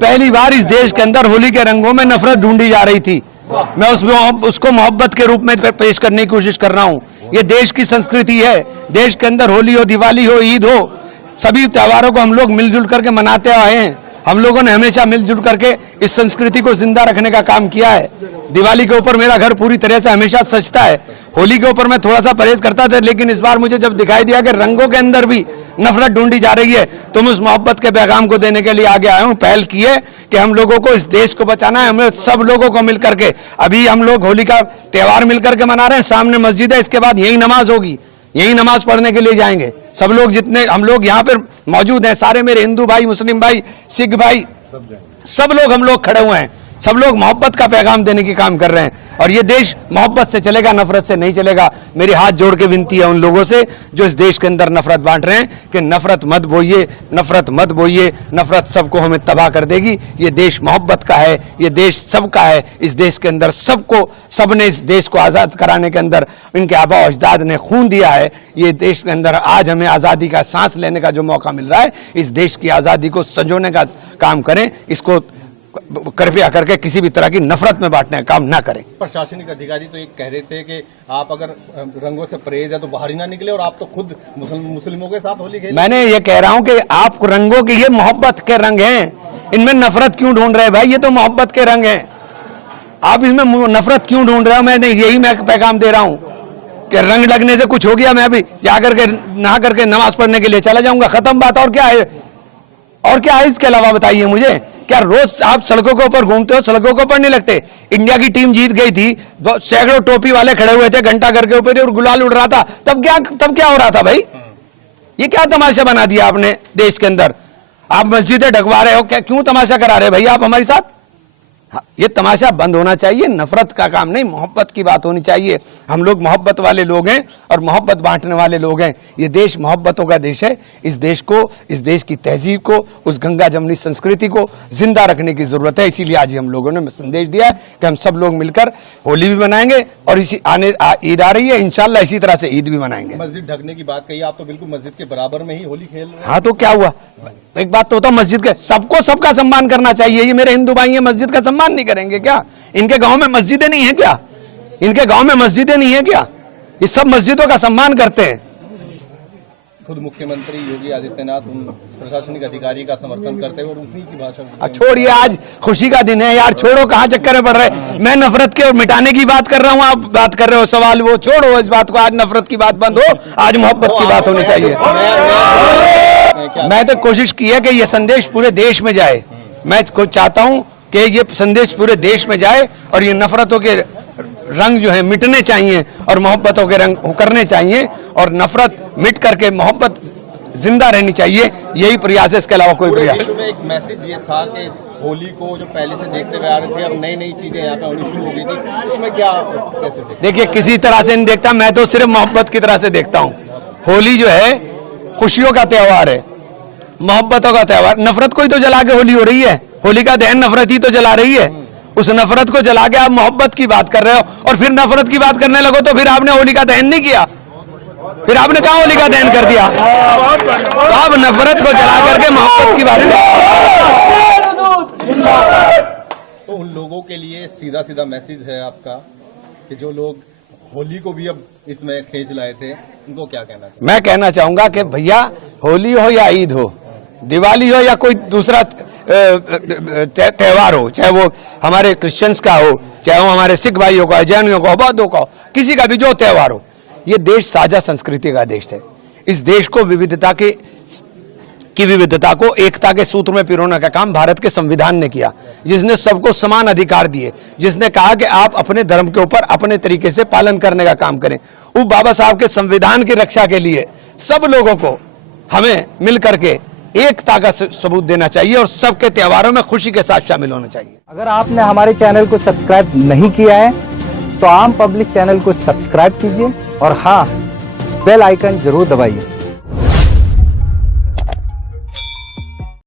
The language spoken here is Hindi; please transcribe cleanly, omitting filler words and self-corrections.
पहली बार इस देश के अंदर होली के रंगों में नफरत ढूंढी जा रही थी। मैं उसको मोहब्बत के रूप में पेश करने की कोशिश कर रहा हूं। ये देश की संस्कृति है। देश के अंदर होली हो, दिवाली हो, ईद हो, सभी त्योहारों को हम लोग मिलजुल करके मनाते आए हैं। हम लोगों ने हमेशा मिलजुल करके इस संस्कृति को जिंदा रखने का काम किया है। दिवाली के ऊपर मेरा घर पूरी तरह से हमेशा सजता है। होली के ऊपर मैं थोड़ा सा परहेज करता था, लेकिन इस बार मुझे जब दिखाई दिया कि रंगों के अंदर भी नफरत ढूंढी जा रही है, तो मैं उस मोहब्बत के पैगाम को देने के लिए आगे आया हूं। पहल की है कि हम लोगों को इस देश को बचाना है। हमें सब लोगों को मिलकर के, अभी हम लोग होली का त्योहार मिलकर के मना रहे हैं। सामने मस्जिद है, इसके बाद यही नमाज होगी, यही नमाज पढ़ने के लिए जाएंगे। सब लोग जितने हम लोग यहाँ पर मौजूद हैं, सारे मेरे हिंदू भाई, मुस्लिम भाई, सिख भाई, सब लोग हम लोग खड़े हुए हैं। सब लोग मोहब्बत का पैगाम देने की काम कर रहे हैं और ये देश मोहब्बत से चलेगा, नफरत से नहीं चलेगा। मेरी हाथ जोड़ के विनती है उन लोगों से जो इस देश के अंदर नफरत बांट रहे हैं कि नफरत मत बोइए, नफरत मत बोइए। नफरत सबको हमें तबाह कर देगी। ये देश मोहब्बत का है, ये देश सबका है। इस देश के अंदर सबने इस देश को आज़ाद कराने के अंदर इनके आबा अजदाद ने खून दिया है। ये देश के अंदर आज हमें आज़ादी का सांस लेने का जो मौका मिल रहा है, इस देश की आज़ादी को संजोने का काम करें। इसको कृपया करके किसी भी तरह की नफरत में बांटने का काम ना करें। प्रशासनिक अधिकारी तो ये कह रहे थे कि आप अगर रंगों से परहेज है तो बाहर ही ना निकले, और आप तो खुद मुस्लिमों के साथ होली खेले। मैंने ये कह रहा हूं कि आप रंगों के, ये मोहब्बत के रंग हैं, इनमें नफरत क्यों ढूंढ रहे हैं भाई? ये तो मोहब्बत के रंग हैं, आप इसमें नफरत क्यों ढूंढ रहे हो? मैं यही पैगाम दे रहा हूं कि रंग लगने से कुछ हो गया, मैं अभी जाकर के नहा करके नमाज पढ़ने के लिए चला जाऊंगा, खत्म बात। और क्या है, और क्या है इसके अलावा बताइए मुझे? क्या रोज आप सड़कों के ऊपर घूमते हो, सड़कों के ऊपर नहीं लगते? इंडिया की टीम जीत गई थी, सैकड़ों टोपी वाले खड़े हुए थे घंटा घर के ऊपर और गुलाल उड़ रहा था। तब क्या हो रहा था भाई? ये क्या तमाशा बना दिया आपने देश के अंदर? आप मस्जिदें ढकवा रहे हो, क्या क्यों तमाशा करा रहे भाई आप हमारे साथ? हाँ, ये तमाशा बंद होना चाहिए। नफरत का काम नहीं, मोहब्बत की बात होनी चाहिए। हम लोग मोहब्बत वाले लोग हैं और मोहब्बत बांटने वाले लोग हैं। ये देश मोहब्बतों का देश है। इस देश को, इस देश की तहजीब को, उस गंगा जमनी संस्कृति को जिंदा रखने की जरूरत है। इसीलिए आज हम लोगों ने संदेश दिया है कि हम सब लोग मिलकर होली भी मनाएंगे और इसी ईद आ रही है, इंशाल्लाह इसी तरह से ईद भी मनाएंगे। मस्जिद ढकने की बात कही, आप तो बिल्कुल मस्जिद के बराबर में ही होली खेल रहे हैं। हाँ, तो क्या हुआ? एक बात तो होता, मस्जिद के सबको सबका सम्मान करना चाहिए। ये मेरे हिंदू भाई हैं, मस्जिद का सम्मान नहीं करेंगे क्या? इनके गांव में मस्जिदें नहीं है क्या? इनके गांव में मस्जिदें नहीं है क्या? ये सब मस्जिदों का सम्मान करते हैं। खुद मुख्यमंत्री योगी आदित्यनाथ उन प्रशासनिक अधिकारी का समर्थन करते हुए और उन्हीं की भाषा। छोड़िए, आज खुशी का दिन है यार, छोड़ो, कहां चक्कर में पड़ रहे। मैं नफरत के मिटाने की बात कर रहा हूं, आप बात कर रहे हो सवाल, वो छोड़ो इस बात को। आज नफरत की बात बंद हो, आज मोहब्बत की बात होनी चाहिए। मैं तो कोशिश की है कि ये संदेश पूरे देश में जाए। मैं चाहता हूं कि ये संदेश पूरे देश में जाए और ये नफरतों के रंग जो है मिटने चाहिए और मोहब्बतों के रंग उकरने चाहिए और नफरत मिट करके मोहब्बत जिंदा रहनी चाहिए। यही प्रयास है, इसके अलावा कोई प्रयास। में एक मैसेज ये था कि होली को जो पहले से देखते हुए आ रहे थे, अब नई नई चीजें यहाँ पे होनी शुरू हो गई थी, उसमें क्या कैसे देखिए, किसी तरह से नहीं देखता मैं, तो सिर्फ मोहब्बत की तरह से देखता हूँ। होली जो है खुशियों का त्योहार है, मोहब्बतों का त्योहार। नफरत को ही तो जला के होली हो रही है। होली का दहन नफरत ही तो जला रही है। उस नफरत को जला के आप मोहब्बत की बात कर रहे हो और फिर नफरत की बात करने लगो तो फिर आपने होली का दहन नहीं किया, फिर आपने कहा होली का दहन कर दिया। तो आप नफरत को जला करके मोहब्बत की बात करें। तो उन लोगों के लिए सीधा सीधा मैसेज है आपका कि जो लोग होली को भी अब इसमें खींच लाए थे, उनको क्या कहना चाहिए? मैं कहना चाहूंगा कि भैया, होली हो या ईद हो, दिवाली हो या कोई दूसरा त्योहार हो, चाहे वो हमारे क्रिश्चियंस का हो, चाहे वो हमारे सिख भाइयों का, जैनियों का, बौद्धों का हो, किसी का भी जो त्योहार हो, ये देश साझा संस्कृति का देश है। इस देश को विविधता को एकता के सूत्र में पिरोने का काम भारत के संविधान ने किया, जिसने सबको समान अधिकार दिए, जिसने कहा कि आप अपने धर्म के ऊपर अपने तरीके से पालन करने का काम करें। वो बाबा साहब के संविधान की रक्षा के लिए सब लोगों को हमें मिल करके एकता का सबूत देना चाहिए और सबके त्योहारों में खुशी के साथ शामिल होना चाहिए। अगर आपने हमारे चैनल को सब्सक्राइब नहीं किया है तो आम पब्लिक चैनल को सब्सक्राइब कीजिए और हाँ, बेल आइकन जरूर दबाइए।